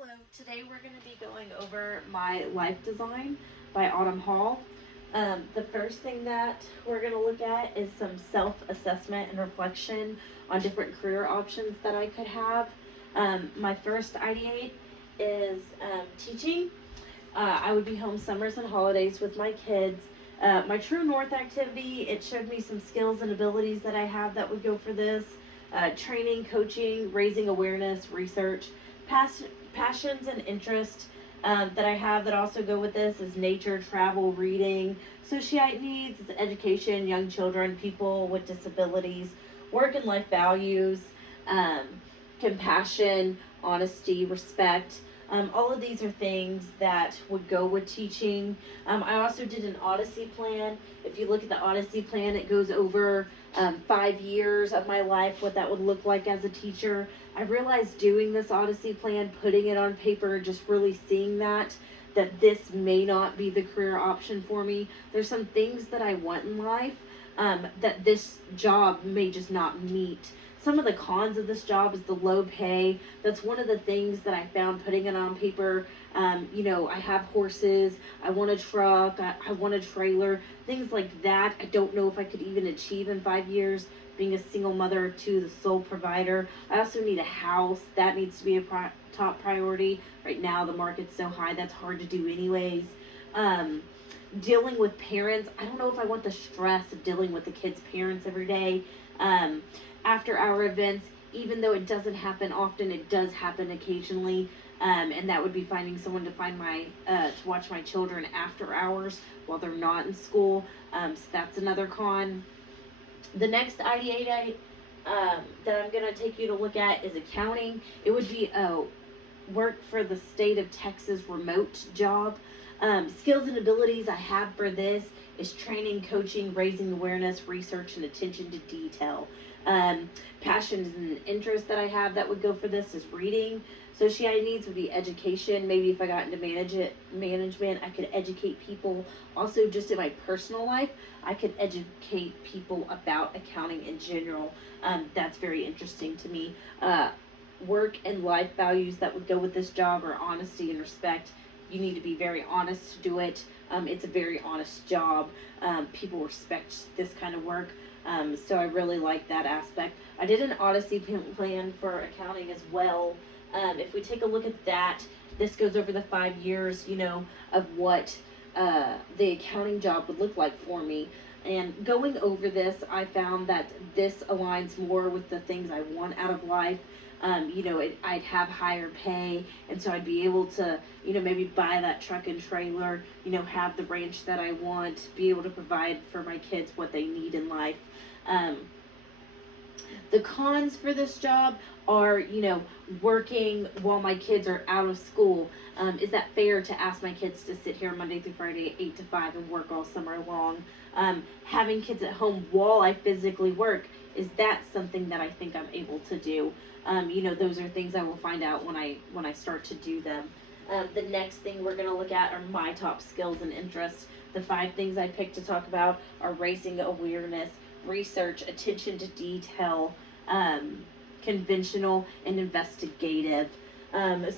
Hello, today we're going to be going over my life design by Autumn Hall. The first thing that we're going to look at is some self-assessment and reflection on different career options that I could have. My first ideate is teaching. I would be home summers and holidays with my kids. My True North activity, it showed me some skills and abilities that I have that would go for this. Training, coaching, raising awareness, research, passions and interests that I have that also go with this is nature, travel, reading, socialite needs, education, young children, people with disabilities, work and life values, um, compassion, honesty, respect. All of these are things that would go with teaching. I also did an Odyssey plan. If you look at the Odyssey plan, it goes over 5 years of my life, what that would look like as a teacher. I realized doing this Odyssey plan, putting it on paper, just really seeing that this may not be the career option for me. There's some things that I want in life that this job may just not meet. Some of the cons of this job is the low pay. That's one of the things that I found putting it on paper. I have horses, I want a truck, I want a trailer, things like that. I don't know if I could even achieve in 5 years. Being a single mother to the sole provider. I also need a house. That needs to be a top priority. Right now, the market's so high, that's hard to do anyways. Um, Dealing with parents, I don't know if I want the stress of dealing with the kids' parents every day. Um, After hour events, even though it doesn't happen often, it does happen occasionally. And that would be finding someone to to watch my children after hours while they're not in school. So that's another con. The next ideate that I'm going to take you to look at is accounting. It would be a work for the state of Texas remote job. Skills and abilities I have for this is training, coaching, raising awareness, research, and attention to detail. Passions and interests that I have that would go for this is reading. Socialite needs would be education. Maybe if I got into management, I could educate people. Also, just in my personal life, I could educate people about accounting in general. That's very interesting to me. Work and life values that would go with this job are honesty and respect. You need to be very honest to do it. It's a very honest job. People respect this kind of work. So I really like that aspect. I did an Odyssey plan for accounting as well. If we take a look at that, this goes over the 5 years, of what the accounting job would look like for me. And going over this, I found that this aligns more with the things I want out of life. I'd have higher pay, and so I'd be able to, maybe buy that truck and trailer, have the ranch that I want, be able to provide for my kids what they need in life. Um, the cons for this job are, working while my kids are out of school. Is that fair to ask my kids to sit here Monday through Friday, 8 to 5, and work all summer long? Having kids at home while I physically work, is that something that I think I'm able to do? Those are things I will find out when I start to do them. The next thing we're going to look at are my top skills and interests. The 5 things I picked to talk about are raising awareness, research, attention to detail, conventional, and investigative.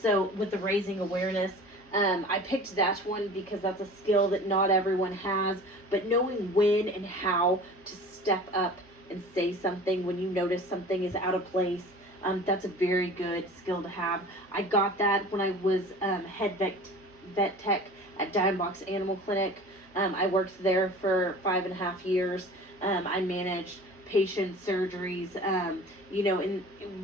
So with the raising awareness, I picked that one because that's a skill that not everyone has, but knowing when and how to step up and say something when you notice something is out of place, that's a very good skill to have. I got that when I was head vet tech at Dimebox Animal Clinic. I worked there for 5.5 years. I managed patient surgeries. And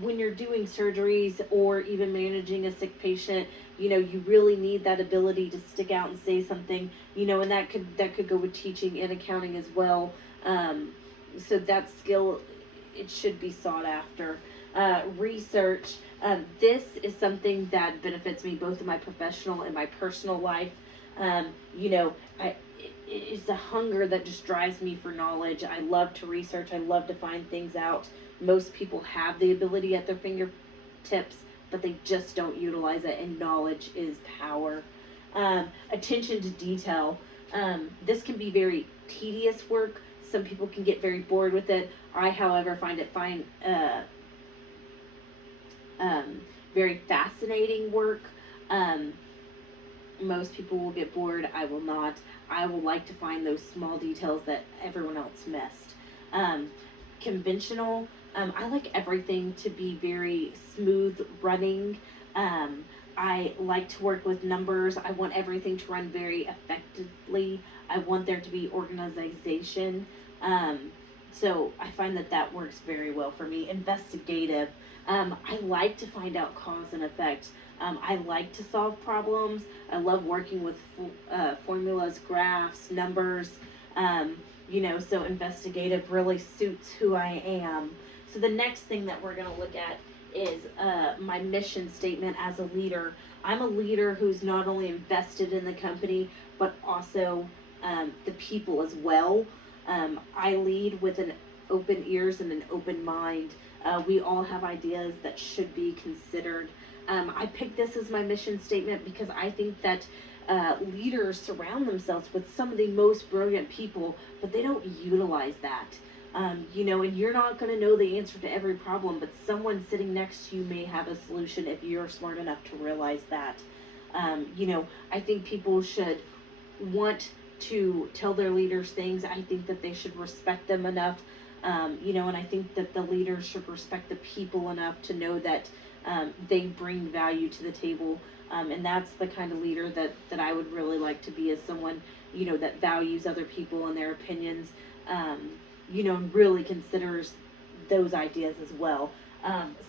when you're doing surgeries or even managing a sick patient, you really need that ability to stick out and say something. And that could go with teaching and accounting as well. So that skill, it should be sought after. Research. This is something that benefits me both in my professional and my personal life. It's a hunger that just drives me for knowledge. I love to research. I love to find things out. Most people have the ability at their fingertips, but they just don't utilize it, and knowledge is power. Attention to detail. This can be very tedious work. Some people can get very bored with it. I, however, find it very fascinating work. Um, Most people will get bored. I will not. I will like to find those small details that everyone else missed. Um, Conventional. I like everything to be very smooth running. Um, I like to work with numbers. I want everything to run very effectively. I want there to be organization. Um, so I find that that works very well for me. Investigative. I like to find out cause and effect. I like to solve problems. I love working with formulas, graphs, numbers. Um, so investigative really suits who I am. So the next thing that we're going to look at is my mission statement as a leader. I'm a leader who's not only invested in the company, but also the people as well. I lead with an open ears and an open mind. We all have ideas that should be considered. I picked this as my mission statement because I think that leaders surround themselves with some of the most brilliant people, but they don't utilize that. And you're not going to know the answer to every problem, but someone sitting next to you may have a solution if you're smart enough to realize that. I think people should want to tell their leaders things. I think that they should respect them enough, and I think that the leaders should respect the people enough to know that they bring value to the table. And that's the kind of leader that I would really like to be, as someone, that values other people and their opinions, and really considers those ideas as well.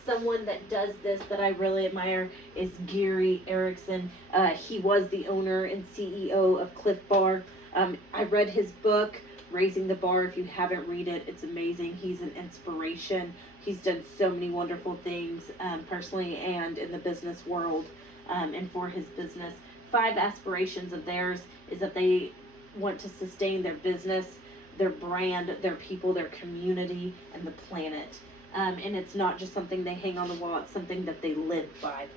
Someone that does this that I really admire is Gary Erickson. He was the owner and CEO of Cliff Bar. I read his book, Raising the Bar. If you haven't read it, it's amazing. He's an inspiration. He's done so many wonderful things, personally and in the business world, and for his business. 5 aspirations of theirs is that they want to sustain their business, their brand, their people, their community, and the planet. And it's not just something they hang on the wall, it's something that they live by.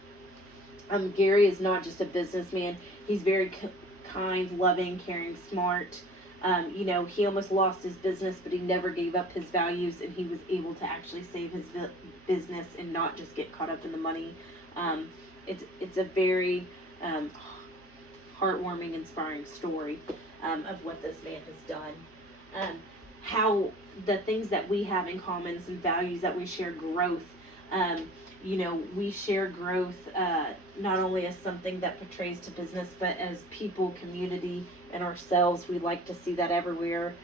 Gary is not just a businessman, he's very kind, loving, caring, smart. He almost lost his business, but he never gave up his values, and he was able to actually save his business and not just get caught up in the money. It's a very heartwarming, inspiring story of what this man has done. How the things that we have in common, some values that we share, growth. We share growth not only as something that portrays to business, but as people, community, and ourselves. We like to see that everywhere.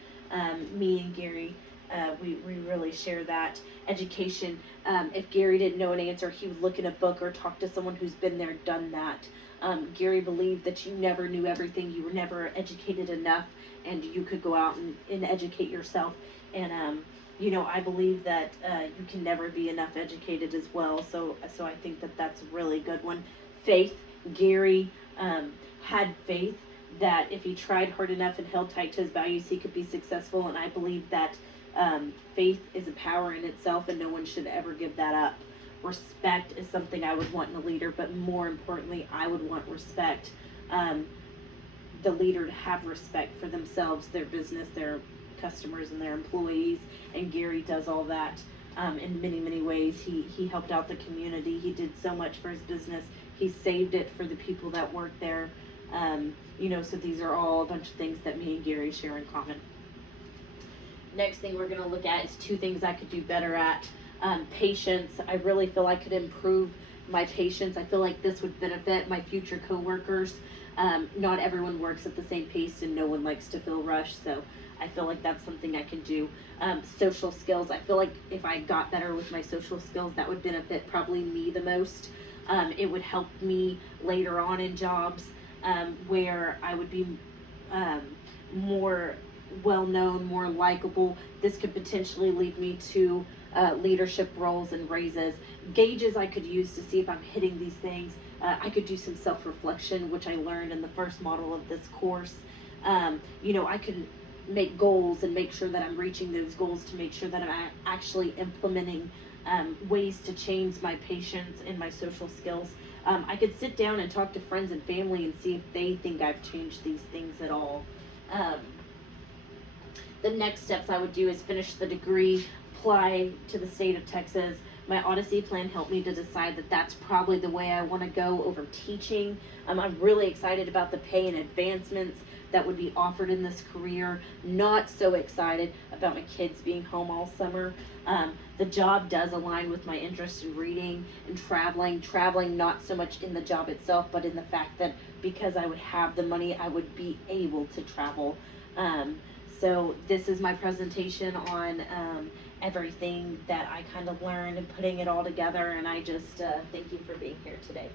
Me and Gary, we really share that. Education. If Gary didn't know an answer, he would look in a book or talk to someone who's been there, done that. Gary believed that you never knew everything, you were never educated enough, and you could go out and educate yourself. And I believe that you can never be enough educated as well. So I think that that's a really good one. Faith. Gary had faith that if he tried hard enough and held tight to his values, he could be successful. And I believe that faith is a power in itself, and no one should ever give that up. Respect is something I would want in a leader, but more importantly, I would want respect. The leader to have respect for themselves, their business, their customers, and their employees. And Gary does all that in many, many ways. He helped out the community. He did so much for his business. He saved it for the people that work there. So these are all a bunch of things that me and Gary share in common. Next thing we're going to look at is 2 things I could do better at. Patience. I really feel I could improve my patience. I feel like this would benefit my future coworkers. Not everyone works at the same pace, and no one likes to feel rushed, so I feel like that's something I can do. Social skills. I feel like if I got better with my social skills, that would benefit probably me the most. It would help me later on in jobs where I would be more well-known, more likable. This could potentially lead me to leadership roles and raises. Gauges I could use to see if I'm hitting these things. I could do some self-reflection, which I learned in the first model of this course. I could make goals and make sure that I'm reaching those goals, to make sure that I'm actually implementing ways to change my patience and my social skills. I could sit down and talk to friends and family and see if they think I've changed these things at all. The next steps I would do is finish the degree, apply to the state of Texas, My Odyssey plan helped me to decide that that's probably the way I want to go over teaching. I'm really excited about the pay and advancements that would be offered in this career. Not so excited about my kids being home all summer. The job does align with my interest in reading and traveling. Traveling not so much in the job itself, but in the fact that because I would have the money, I would be able to travel. So this is my presentation on everything that I kind of learned and putting it all together, and I just thank you for being here today.